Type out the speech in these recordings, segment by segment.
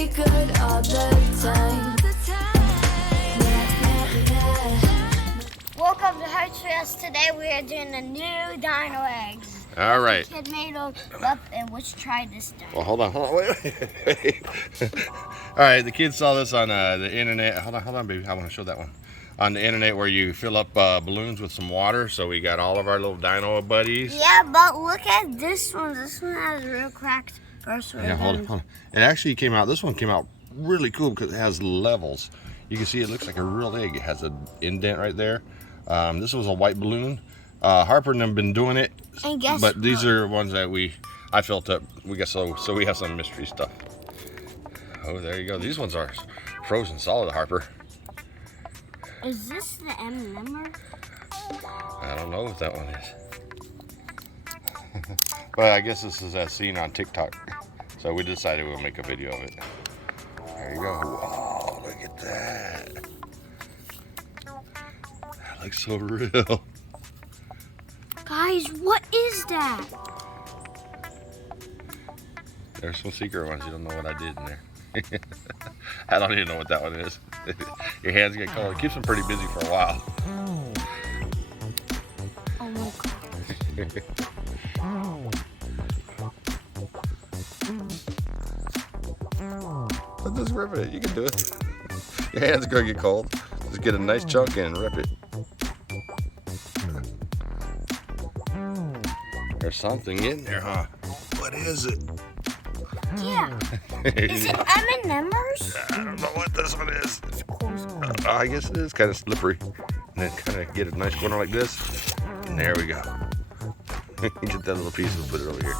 be good all the time. Welcome to Hot Trails. Today we are doing the new dino eggs. All right. The kid made them up, and let's try this dino. Well, hold on, wait. All right, the kids saw this on the internet. Hold on, baby. I want to show that one. On the internet where you fill up balloons with some water. So we got all of our little dino buddies. Yeah, but look at this one. This one has a real cracked first one. Yeah, hold on. It actually came out, this one came out really cool because it has levels. You can see it looks like a real egg. It has an indent right there. This was a white balloon. Harper and them been doing it, And guess but these what? are ones that I filled up. We got so we have some mystery stuff. Oh, there you go. These ones are frozen solid, Harper. Is this the M&M? I don't know what that one is. But I guess this is as seen on TikTok. So we decided we'll make a video of it. There you go. Oh, look at that. That looks so real. Guys, what is that? There's some secret ones. You don't know what I did in there. I don't even know what that one is. Your hands get cold. It keeps them pretty busy for a while. Oh my god. Just rip it. You can do it. Your hands are gonna get cold. Just get a nice chunk in and rip it. There's something in there, huh? What is it? Yeah. Is it M&M's? I don't know what this one is. Of course. I guess it is kind of slippery. And then kind of get a nice corner like this. And there we go. Get that little piece and put it over here.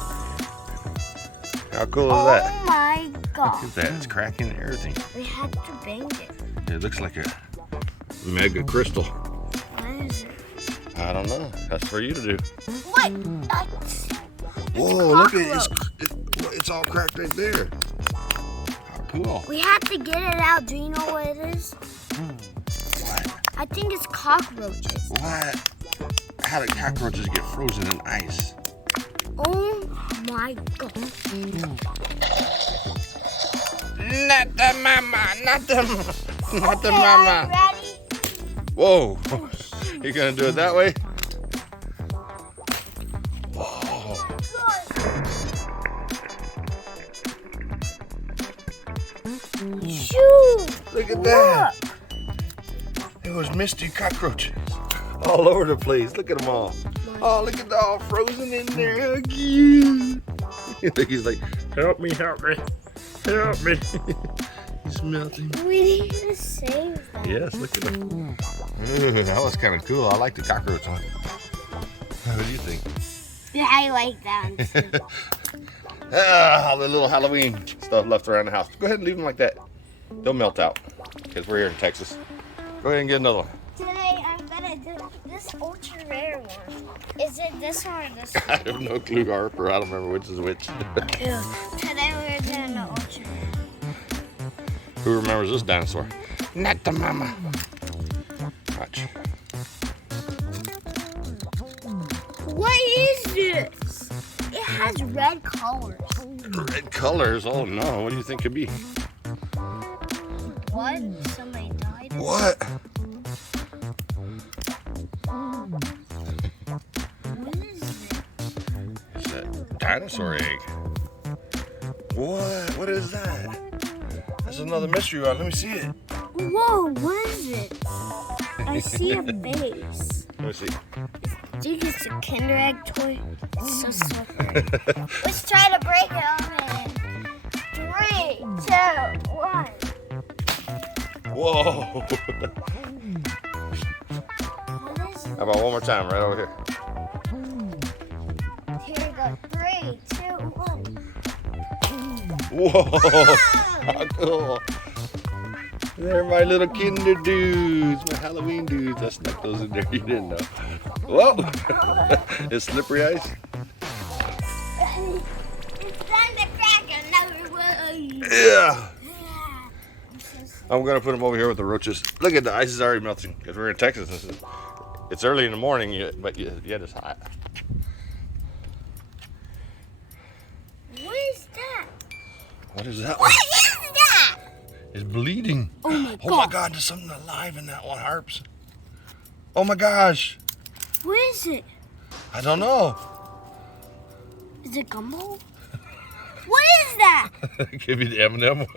How cool is that? Oh my god. Look at that. It's cracking and everything. We had to bang it. It looks like a mega crystal. What is it? I don't know. That's for you to do. What? Whoa, look at it. It's all cracked right there. How cool. We have to get it out. Do you know what it is? What? I think it's cockroaches. What? How did cockroaches get frozen in ice? Oh my god. Not the mama, not the Okay, mama. ready? Whoa. You're gonna do it that way? Whoa. Shoot! Look at that. It was misty cockroaches all over the place. Look at them all. Oh, look at them all frozen in there. How cute. He's like, help me, help me, help me. He's melting. We need to save that. Yes, look at him. That was kind of cool. I like the cockroach one. What do you think? Yeah, I like that one too. All the little Halloween stuff left around the house. Go ahead and leave them like that. They'll melt out because we're here in Texas. Go ahead and get another one. Today I'm gonna do this ultra rare one. Is it this one or this one? I have no clue, Harper. I don't remember which is which. Today we're doing the ultra rare. Who remembers this dinosaur? Not the mama. Watch. What is this? It has red colors. Red colors? Oh no. What do you think could be? What? Somebody died? What? What is it? It's a dinosaur egg. What? What is that? That's another mystery one. Let me see it. Whoa, what is it? I see a base. Let me see. I think it's a Kinder Egg toy. It's so slippery. Let's try to break it open. 3, 2, 1. Whoa. What is it? How about one more time, right over here? Here we go. 3, 2, 1. Whoa. How cool. They're my little Kinder dudes, my Halloween dudes. I snuck those in there. You didn't know. Whoa. It's slippery ice. It's time to crack another one. Yeah. I'm gonna put them over here with the roaches. Look at the ice is already melting because we're in Texas. It's early in the morning, but yet it's hot. What is that? What is that? What is that? is bleeding. Oh my Oh my God, there's something alive in that one, Harps. Oh my gosh. What is it? I don't know. Is it gumbo? What is that? Could be the M&M one.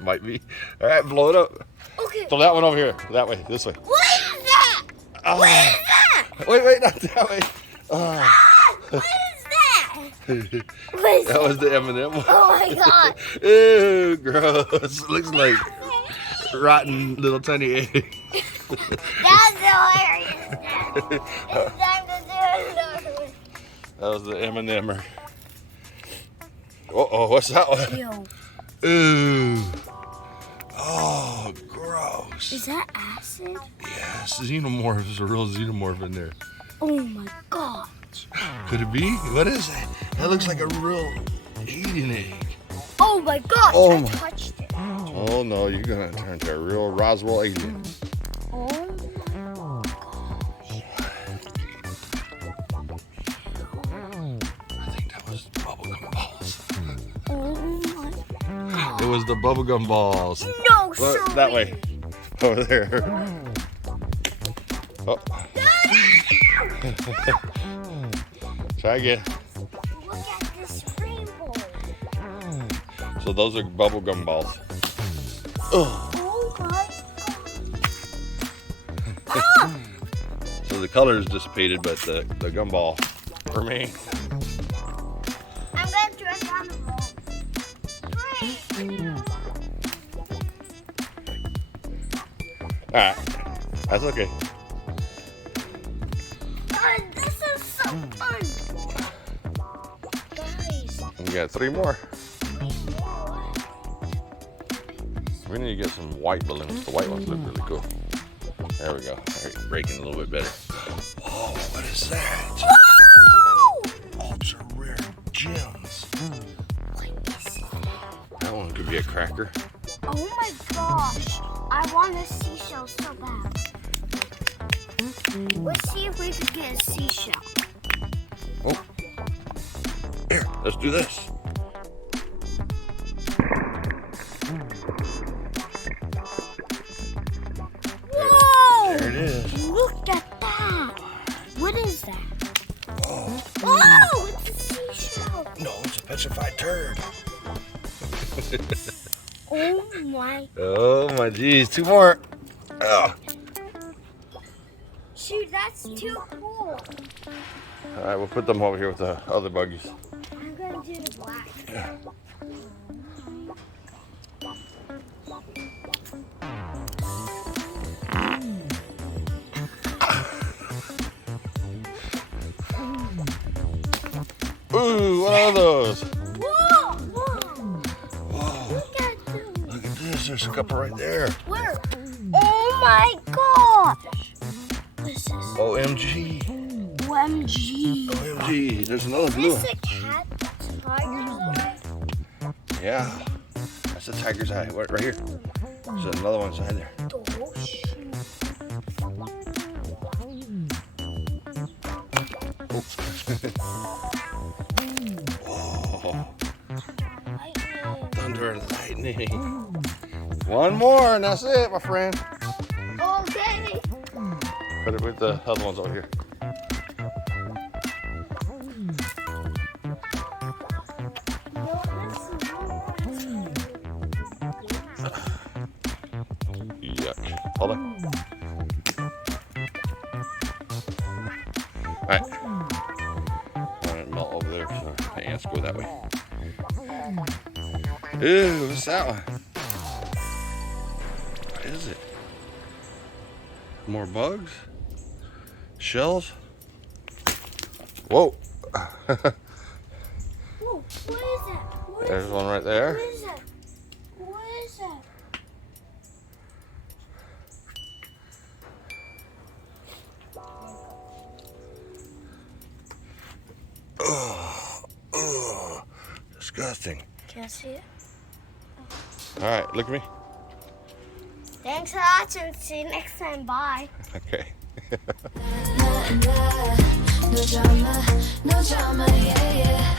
Might be. All right, blow it up. Okay. Throw that one over here. That way, this way. What is that? What is that? Wait, not that way. What is that? What is That was the M&M one. Oh my God. Ew, gross. Looks like rotten little tiny egg. That's hilarious. It's time to do another one. That was the M&M'er. Uh-oh, what's that one? Ew. Ooh. Oh, gross. Is that acid? Yes, xenomorph. There's a real xenomorph in there. Oh my God. Could it be? What is that? That looks like a real alien egg. Oh my gosh, Oh I my- touched it. Oh no, you're gonna turn into a real Roswell alien. Oh my I think that was bubblegum balls. Oh my. It was the bubblegum balls. No, Look, sir. that way. Over there. Oh. Try again. Look at this rainbow. So those are bubblegum balls. Ugh. Oh my God. Ah! So the color is dissipated, but the gumball remains. I'm going to turn down the roll. Alright, that's okay. God, this is so fun. Guys. We got 3 more. We need to get some white balloons. The white ones look really cool. There we go. All right, breaking a little bit better. Oh, what is that? Whoa! Ultra rare gems. What is it? That one could be a cracker. Oh my gosh. I want a seashell so bad. Let's see if we can get a seashell. Oh. Here, let's do this. Whoa! There it is. Look at that. What is that? Oh, Whoa! It's a seashell. no, it's a petrified turd. Oh my. Oh my geez, 2 more. Oh. Shoot, that's too cool. All right, we'll put them over here with the other buggies. I'm going to do the black. Yeah. Ooh, what are those? Whoa! Whoa! Whoa, Look at them. look at this. There's a couple right there. Where? Oh my gosh! What is this? OMG. OMG. OMG. There's another Is blue this one. a cat? Tiger's eye? Yeah. That's a tiger's eye. Right here. There's another one inside there. Oh, shoot. Oh, Lightning. thunder and lightning. One more and that's it, my friend. Okay. Put it with the other ones over here. Yuck. Hold on. Alright. Let it melt over there so the ants go that way. Ew, what's that one? What is it? More bugs? Shells? Whoa. Whoa, what is that? What There's is one right What there. is that? What is that? Ugh. Disgusting. Can I see it? Alright, look at me. Thanks for watching. See you next time. Bye. Okay. No drama, yeah, yeah.